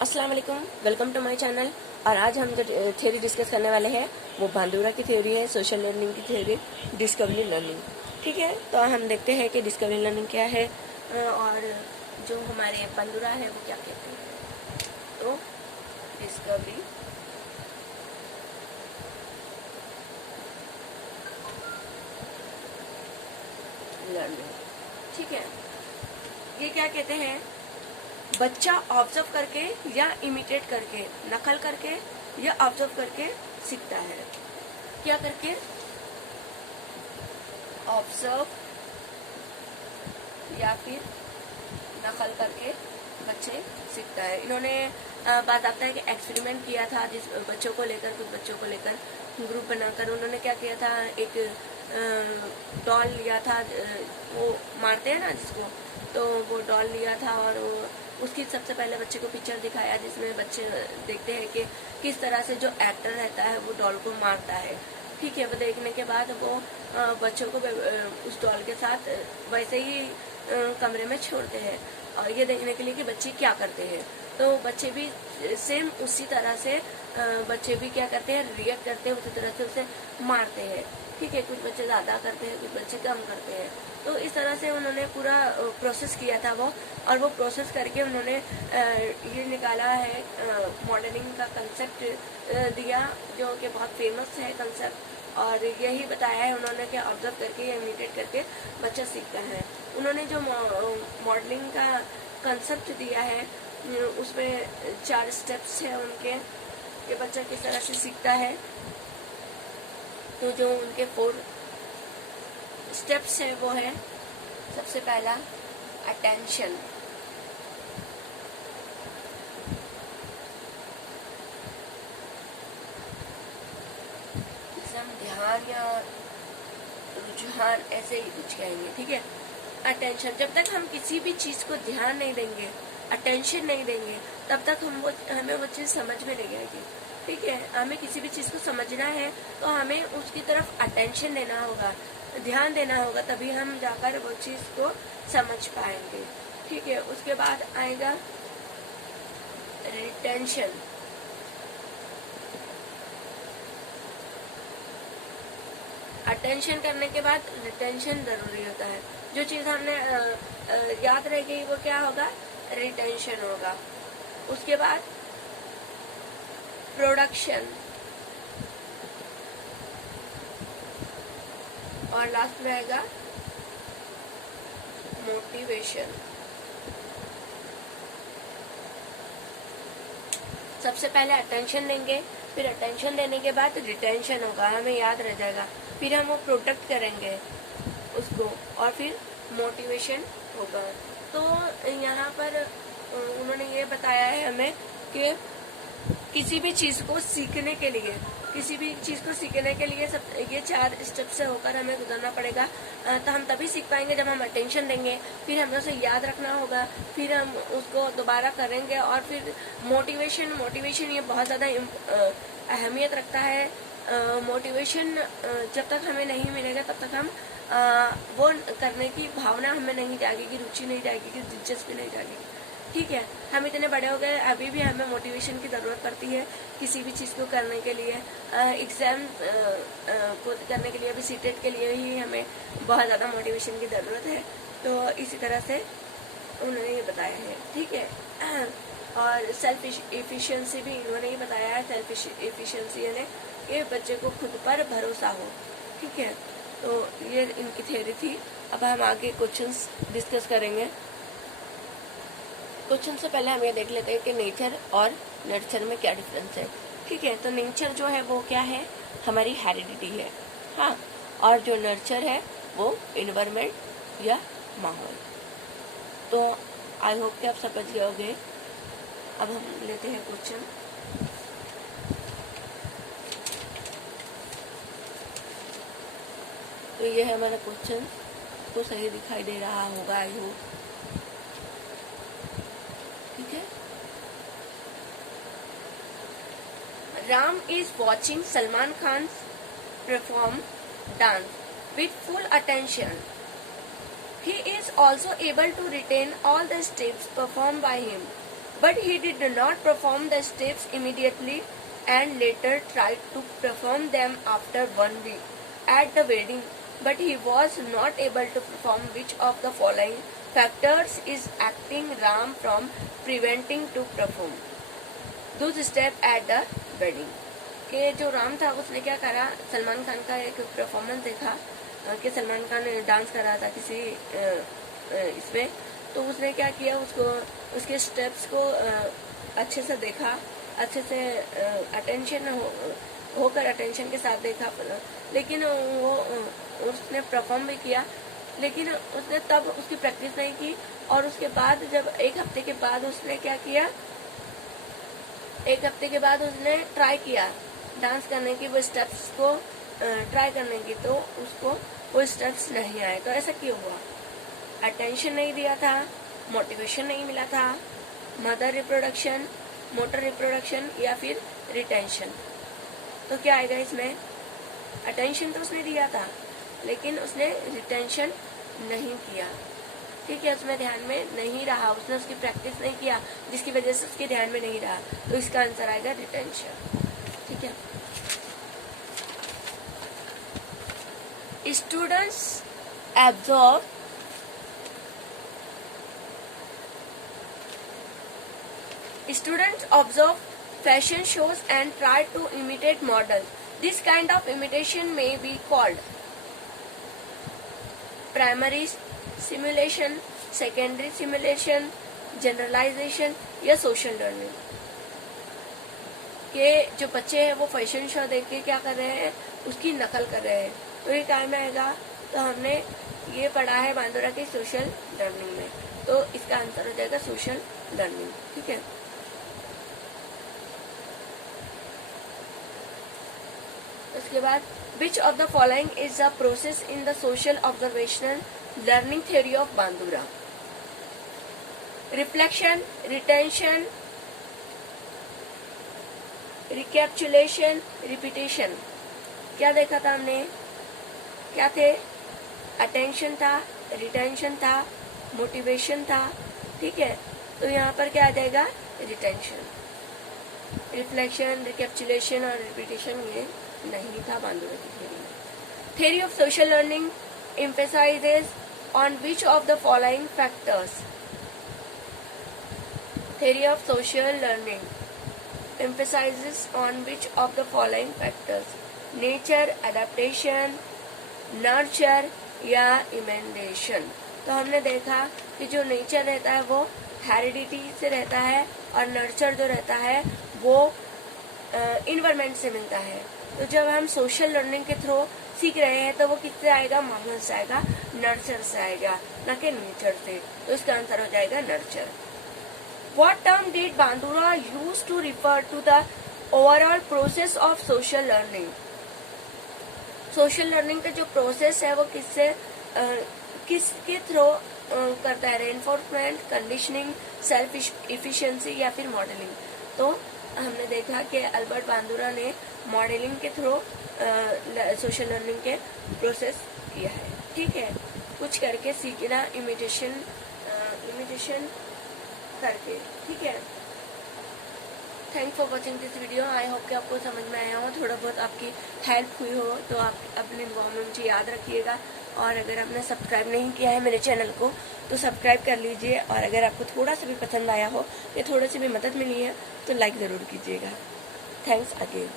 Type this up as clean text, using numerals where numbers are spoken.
अस्सलाम वालेकुम, welcome to my channel. और आज हम जो थ्योरी डिस्कस करने वाले हैं वो बांदूरा की थ्योरी है, सोशल लर्निंग की थ्योरी, डिस्कवरी लर्निंग। ठीक है, तो हम देखते हैं कि डिस्कवरी लर्निंग क्या है और जो हमारे बांदूरा है वो क्या कहते हैं। तो डिस्कवरी लर्निंग, ठीक है, ये क्या कहते हैं, बच्चा ऑब्जर्व करके या इमिटेट करके, नकल करके या ऑब्जर्व करके सीखता है। क्या करके? ऑब्जर्व या फिर नकल करके बच्चे सीखता है। इन्होंने बात आता है कि एक्सपेरिमेंट किया था जिस बच्चों को लेकर, कुछ बच्चों को लेकर ग्रुप बनाकर उन्होंने क्या किया था, एक डॉल लिया था, वो मारते हैं ना जिसको, तो वो डॉल लिया था और वो उसकी सबसे पहले बच्चे को पिक्चर दिखाया जिसमें बच्चे देखते हैं कि किस तरह से जो एक्टर रहता है वो डॉल को मारता है। ठीक है, वो देखने के बाद वो बच्चों को उस डॉल के साथ वैसे ही कमरे में छोड़ते हैं और ये देखने के लिए कि बच्चे क्या करते हैं। तो बच्चे भी सेम उसी तरह से बच्चे भी क्या करते हैं, रिएक्ट करते हैं, उसी तरह से उसे मारते हैं। ठीक है, कुछ बच्चे ज्यादा करते हैं, कुछ बच्चे कम करते हैं। तो इस तरह से उन्होंने पूरा प्रोसेस किया था वो, और वो प्रोसेस करके उन्होंने ये निकाला है, मॉडलिंग का कंसेप्ट दिया जो कि बहुत फेमस है कंसेप्ट, और यही बताया है उन्होंने कि ऑब्जर्व करके या इमिटेट करके बच्चा सीखता है। उन्होंने जो मॉडलिंग का कंसेप्ट दिया है उसमें 4 स्टेप्स है उनके कि बच्चा किस तरह से सीखता है। तो जो उनके 4 स्टेप्स है वो है, सबसे पहला अटेंशन। हम ध्यान या रुझान ऐसे ही कुछ कहेंगे। ठीक है, अटेंशन, जब तक हम किसी भी चीज को ध्यान नहीं देंगे, अटेंशन नहीं देंगे, तब तक हमें वो चीज समझ में नहीं आएगी। ठीक है, हमें किसी भी चीज को समझना है तो हमें उसकी तरफ अटेंशन देना होगा, ध्यान देना होगा, तभी हम जाकर वो चीज को समझ पाएंगे। ठीक है, उसके बाद आएगा रिटेंशन। अटेंशन करने के बाद रिटेंशन जरूरी होता है। जो चीज हमने याद रह गई वो क्या होगा, रिटेंशन होगा। उसके बाद प्रोडक्शन, और लास्ट में आएगा मोटिवेशन। सबसे पहले अटेंशन देंगे, फिर अटेंशन देने के बाद रिटेंशन होगा, हमें याद रह जाएगा, फिर हम वो प्रोटेक्ट करेंगे उसको, और फिर मोटिवेशन होगा। तो यहाँ पर उन्होंने ये बताया है हमें कि किसी भी चीज को सीखने के लिए, सब ये 4 स्टेप से होकर हमें गुजरना पड़ेगा। तो हम तभी सीख पाएंगे जब हम अटेंशन देंगे, फिर हमें उसे याद रखना होगा, फिर हम उसको दोबारा करेंगे, और फिर मोटिवेशन ये बहुत ज्यादा अहमियत रखता है। मोटिवेशन जब तक हमें नहीं मिलेगा तब तक हम वो करने की भावना हमें नहीं जागेगी, रुचि नहीं जागेगी, दिलचस्पी नहीं जागेगी। ठीक है, हम इतने बड़े हो गए, अभी भी हमें मोटिवेशन की ज़रूरत पड़ती है किसी भी चीज़ को करने के लिए। एग्ज़ाम को करने के लिए, अभी सीटेट के लिए ही हमें बहुत ज़्यादा मोटिवेशन की ज़रूरत है। तो इसी तरह से उन्होंने ये बताया है। ठीक है, और सेल्फ एफिशिएंसी भी इन्होंने ही बताया है। सेल्फ एफिशिएंसी यानी कि बच्चे को खुद पर भरोसा हो। ठीक है, तो ये इनकी थ्योरी थी। अब हम आगे क्वेश्चंस डिस्कस करेंगे। क्वेश्चन से पहले हम ये देख लेते हैं कि नेचर और नर्चर में क्या डिफरेंस है। ठीक है, तो नेचर जो है वो क्या है, हमारी हेरिडिटी है, हाँ, और जो नर्चर है वो इन्वायरमेंट या माहौल। तो आई होप कि आप समझ गए होंगे। अब हम लेते हैं क्वेश्चन। तो ये है हमारा क्वेश्चन, तो सही दिखाई दे रहा होगा आई होप। ठीक है, Ram is watching Salman Khan's perform dance with full attention. He is also able to retain all the steps performed by him. but he did not perform the steps immediately and later tried to perform them after 1 week at the wedding, but he was not able to perform which of the following factors is acting Ram from preventing to perform those steps at the wedding। कि जो राम था उसने क्या करा, सलमान खान का एक performance देखा कि सलमान खान डांस कर रहा था किसी इसमें, तो उसने क्या किया, उसको उसके स्टेप्स को अच्छे से देखा, अच्छे से अटेंशन होकर अटेंशन के साथ देखा, लेकिन वो उसने परफॉर्म भी किया, लेकिन उसने तब उसकी प्रैक्टिस नहीं की। और उसके बाद जब एक हफ्ते के बाद उसने क्या किया, एक हफ्ते के बाद उसने ट्राई किया डांस करने की, वो स्टेप्स को ट्राई करने की, तो उसको वो स्टेप्स नहीं आए। तो ऐसा क्यों हुआ? अटेंशन नहीं दिया था, मोटिवेशन नहीं मिला था, मदर रिप्रोडक्शन, मोटर रिप्रोडक्शन या फिर रिटेंशन। तो क्या आएगा इसमें? अटेंशन तो उसने दिया था लेकिन उसने रिटेंशन नहीं किया, ठीक है, उसमें ध्यान में नहीं रहा, उसने उसकी प्रैक्टिस नहीं किया जिसकी वजह से उसके ध्यान में नहीं रहा, तो इसका आंसर आएगा रिटेंशन, ठीक है। Students absorb Students observe fashion shows and try to imitate models. This kind of imitation may be called primary simulation, secondary simulation, generalization या social learning। के जो बच्चे हैं वो फैशन शो देख के क्या कर रहे हैं, उसकी नकल कर रहे हैं, तो ये काम में आएगा। तो हमने ये पढ़ा है बांदुरा की सोशल लर्निंग में, तो इसका आंसर हो जाएगा सोशल लर्निंग, ठीक है। उसके बाद which of the following is the process in the social observational learning theory of Bandura? Reflection, retention, recapitulation, repetition. क्या देखा था हमने? क्या थे? अटेंशन था, रिटेंशन था, मोटिवेशन था, ठीक है। तो यहाँ पर क्या आ जाएगा? रिटेंशन। रिफ्लेक्शन, रिकैप्चुलेशन और रिपीटेशन ये नहीं था बांदुरा की थ्योरी में। Theory of social learning emphasizes on which of the following factors? Theory of social learning emphasizes on which of the following factors? Nature, adaptation, nurture या इमेंडेशन। तो हमने देखा कि जो नेचर रहता है वो हेरिडिटी से रहता है और नर्चर जो रहता है वो इन्वायरमेंट से मिलता है। तो जब हम सोशल लर्निंग के थ्रू सीख रहे हैं तो वो किससे आएगा? माहौल से आएगा, नर्चर से आएगा, न कि नेचर से। तो इसका आंसर हो जाएगा nurture. What term did Bandura use to refer to the overall process of social learning? Social learning का जो प्रोसेस है वो किसके थ्रू करता है? रेनफोर्समेंट, कंडीशनिंग, सेल्फ इफिशिएंसी या फिर मॉडलिंग। तो हमने देखा कि अल्बर्ट बांदुरा ने मॉडलिंग के थ्रू सोशल लर्निंग के प्रोसेस किया है, ठीक है। कुछ करके सीखना, इमिटेशन करके, ठीक है। Thanks for watching this video. I hope कि आपको समझ में आया हो, थोड़ा बहुत आपकी हेल्प हुई हो, तो आप अपने गवर्नमेंट से याद रखिएगा। और अगर आपने सब्सक्राइब नहीं किया है मेरे चैनल को तो सब्सक्राइब कर लीजिए, और अगर आपको थोड़ा सा भी पसंद आया हो या थोड़ी सी भी मदद मिली है तो लाइक ज़रूर कीजिएगा। Thanks again.